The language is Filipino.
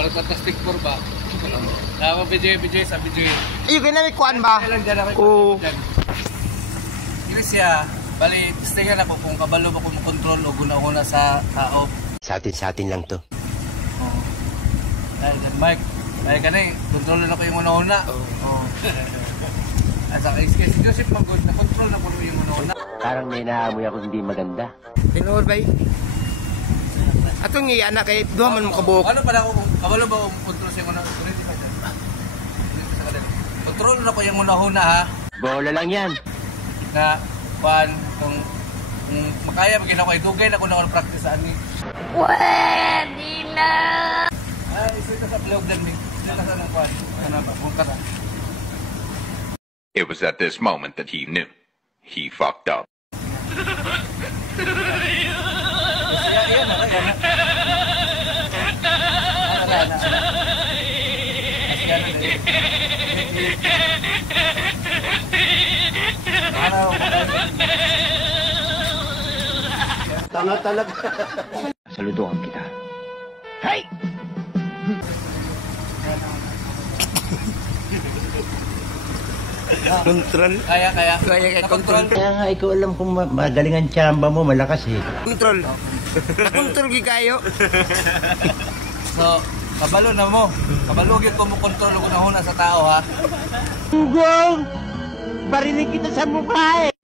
parang fantastic four ba? Tama, BJ sa BJ. Ayun, may kuhan ba? Oo. Hindi siya, bali, tingan ako kung kabalo ba kung makontrol o guna-una sa tao. Sa atin lang to. Oo. Dahil kan Mike, dahil ka na eh, kontrol na ko yung una-una. Oo. At sa si Joseph Magod, na-control na ko yung una-una. Parang may naamoy ako hindi maganda. Tinood ba atong anak kay duha man mo kabuok. Ano pala ako kung kabalo ba kung kontrol siya una? Kontrol na ko yung una-una ha. Bola lang yan. Na kung makaya maging ako idugay na ko na ako practice sa ani. Pwede na! Ay, ito sa vlog din ni. Ito sa nang kwan. Ano ba? Kung kata. It was at this moment that he knew. He fucked up. Tanga talaga. Saluduhan kita. Hey! Kontrol. Kaya Kontrol. Kaya nga ikaw alam kung magaling ang tsamba mo, malakas eh. Kontrol. Kontrol kayo. So, kabalo na mo. Kabalo gyud ko mo kontrol ko na huna sa tao ha. Ugong! Barinig kita sa mukha eh.